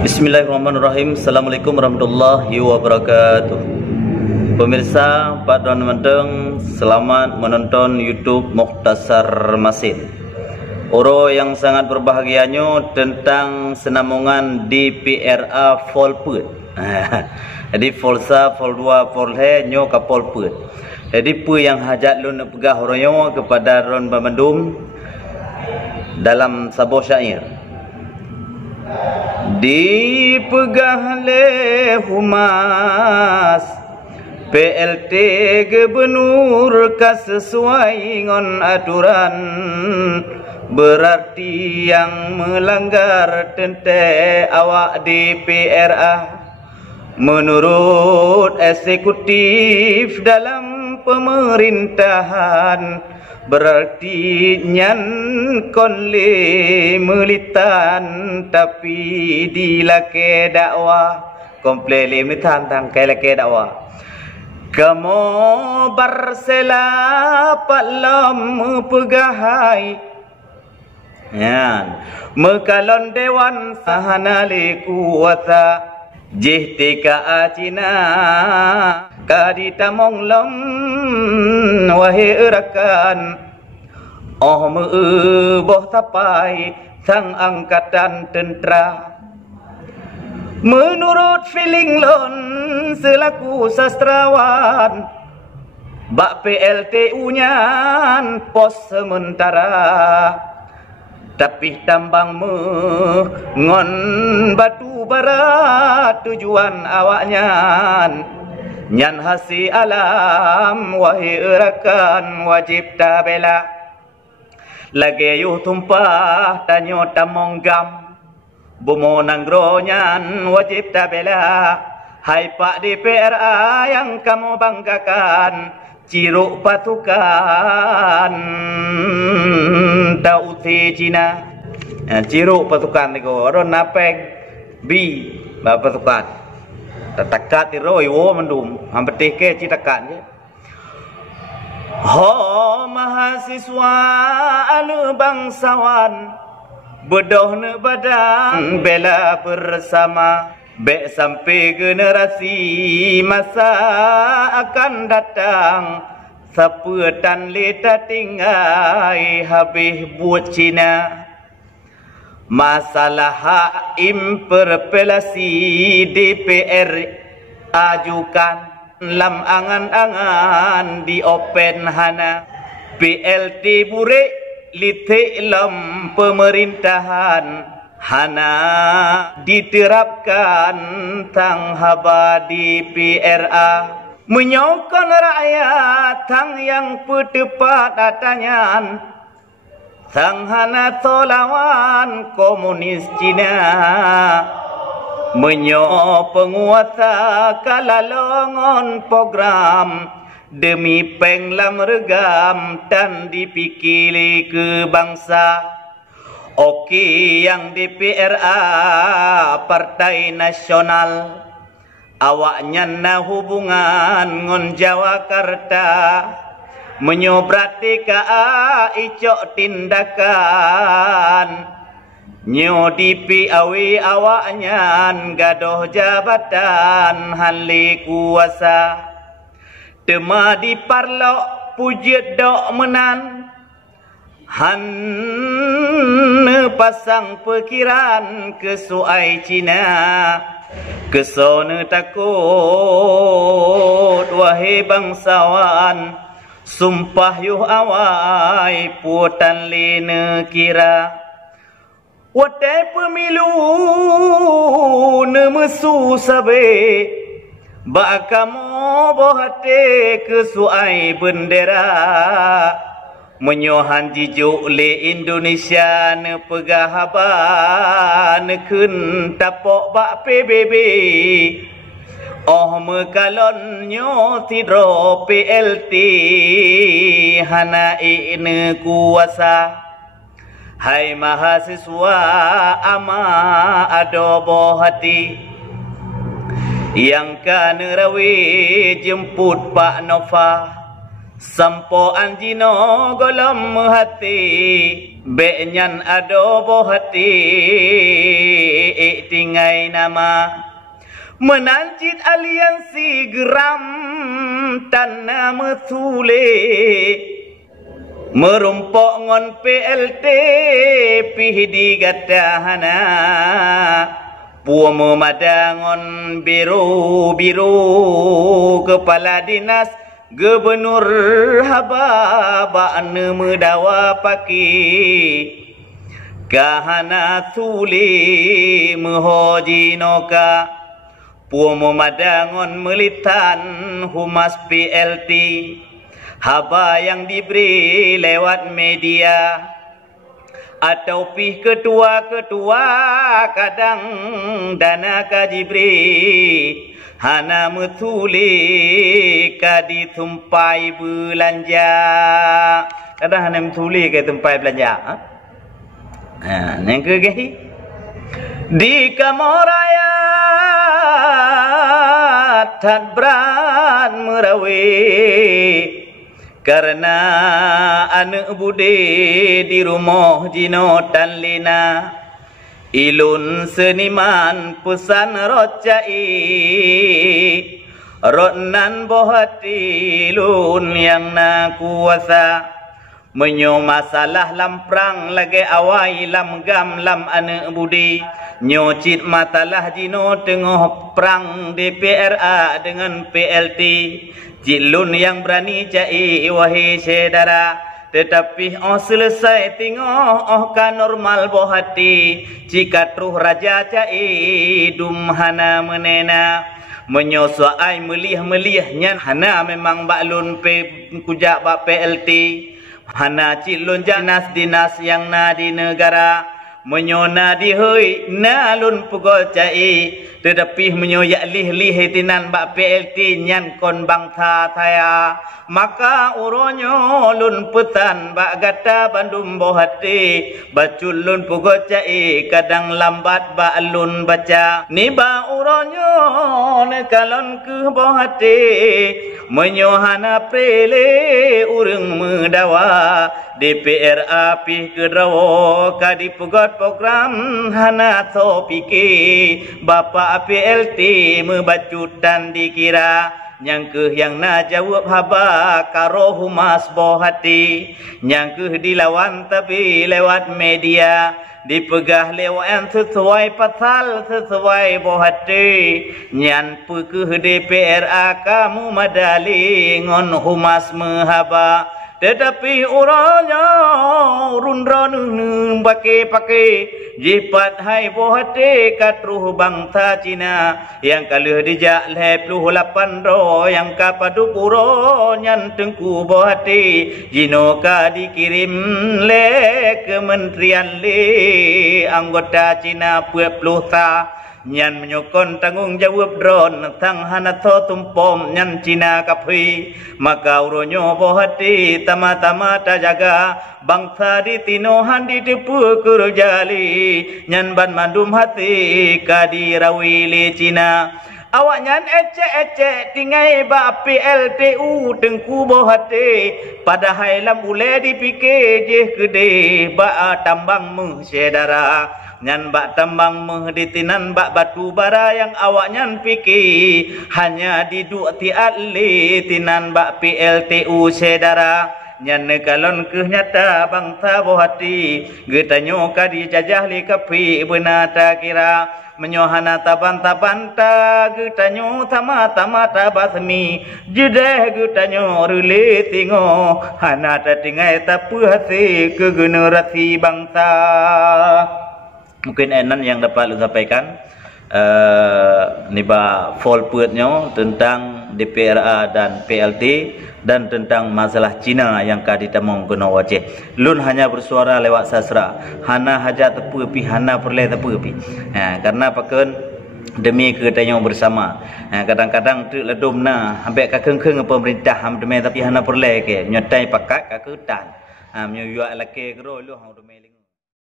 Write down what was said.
Bismillahirrahmanirrahim. Assalamualaikum warahmatullahi wabarakatuh. Pemirsa, Pak Don Menteng, selamat menonton YouTube Mukhtasar Masin. Oro yang sangat berbahagianya tentang senamungan DPRA Folput. Jadi Folsa, Fol2, Folhe, nyo ka Folput. Jadi pu yang hajat lu nak pegah royo kepada Ron Bamandum dalam sabuh syair. Dipegah le humas PLT Gubernur sesuai ngon aturan, berarti yang melanggar tente awak DPRA menurut eksekutif dalam pemerintahan, berarti nyan konle militan tapi dilake dakwah komple militan tang kelake dakwah. Kamu bersela palam pegahai yan mekalon dewan sahanali kuwata jihtika acina kadita monglom wahai rakan oh boh tapai sang angkatan tentera. Menurut feeling lon selaku sastrawan, bak PLTU nyan pos sementara, tapi tambang ngon batu bara tujuan awaknya nyan hasi alam wahai rakan wajib tabela lagi yuh tumpah tanyo tamonggam bumo nanggro nyan wajib tabela. Hai Pak DPRA yang kamu banggakan, ciruk pasukan Dauti Cina, ciruk pasukan itu ron napeng bi pasukan tatakat iroi wo mendum hampetih ke citakan je. Ho mahasiswa anu bangsawan bedoh ne badan bela bersama be sampai generasi masa akan datang saputan leta tinggai habis buat Cina. Masalah hak interpelasi DPR ajukan lam angan-angan di open hana PLT burek litik lam pemerintahan hana diterapkan tang haba DPRA menyokong rakyat tang yang petepat atanyan sang hana tolawan komunis Cina menyo penguasa kalalongon program demi penglam regam dan dipikili ke bangsa. Oke yang DPRA Partai Nasional awaknya na hubungan ngon Jawakarta menyobrati ka icok tindakan nyo dipi awi awaknya gadoh jabatan hali kuasa tema di parlok pujet dok menan han pasang pikiran kesuai Cina kesone takut wahai bangsawan sumpah yuh awai putan lene kira watai pemilu ne mesu sabe bak kamu bohate kesuai bendera menyohan jijuk le Indonesia ne pegahaban kun tapok bak PBB oh mekalon nyo tidro PLT hana ne kuasa. Hai mahasiswa ama adobo hati yang kan rawi jemput Pak Nova sampo anjino golom hati benyan adobo hati tinggai nama menancit aliansi geram tanah mesule merumpok ngon PLT pihdi gatahana puo memadangon biru kepala dinas Gubernur haba ba'ne medawa paki kahana suli mehoji noka puo memadangon melitan humas PLT haba yang diberi lewat media atau pih ketua-ketua kadang dana kajibri hana metuli kadi tumpai belanja kadang hana metuli ke tumpai belanja yang ke di Kamoraya tan beran merawe karena anak bude di rumah jinotan lina ilun seniman pesan rocai ronan bohati ilun yang na kuasa menyo masalah lamprang lagi awai lam gam lam anak budi nyocit matalah jino tengah perang DPRA dengan PLT jilun yang berani cai wahai saudara tetapi selesai tengok kan normal bohati jika truh raja cai dumhana menena menyosoai melih nyan hana memang baklun pe kujak bak PLT hana cilun dinas yang na di negara menyona di hoi nalun pugol cai tetapi menyoyak lih tinan bak PLT nyan kon bangsa saya maka uronyo lun petan bak gata bandum bohati bacul lun pugol cai kadang lambat bak lun baca ni ba uronyo ne kalon ke bohati menyohana prele urang medawa DPRA pih kedrawo kadi pugot program hana topiki Bapak PLT membacutan dikira nyangkeh yang na jawab haba karo humas bohati nyangkeh dilawan tapi lewat media dipegah lewat sesuai pasal sesuai bohati nyan pekeh DPRA kamu madali ngon humas mehaba tetapi orangnya rundra pakai jipat hai bohate katruh bangsa Cina yang kaluh dijak leh pluh lapan ro yang kapadu puro nyan tengku bohate jinoka dikirim le kementerian le anggota Cina pluh ta nyan menyokon tanggung jawab drone tang hanato tumpom nyan Cina kapi maka uronyo bohati tama-tama ta jaga bangsa di tinohan di depu kurjali nyan ban mandum hati kadirawili Cina awak nyan ecek tingai ba PLTU tengku bohati padahal lam ule dipikir je gede ba tambang mengsedara nyan bak tambang mehditinan bak batu bara yang awak nyan fikir hanya diduk tiat li tinan bak PLTU sedara nyan negalon kenyata bangsa bohati getanyo ka dijajah li kapi benata kira menyohana taban-taban ta getanyo tama-tama tabasmi jedeh getanyo rele tingo hana ta tingai tapu hati ke generasi bangsa. Mungkin enan yang dapat lu sampaikan niba fall puatnya tentang DPRA dan PLT dan tentang masalah Cina yang kadi tamong guna wajah. Lun hanya bersuara lewat sastra, hana hajat tepu pi hana perle tepu pi. Karena paken demi kedatangan bersama. Kadang-kadang tu ledum na ambek kakeng-keng pemerintah ham demi tapi hana perle ke nyotai pakat kakutan. Menyuak laki gero lu hang demi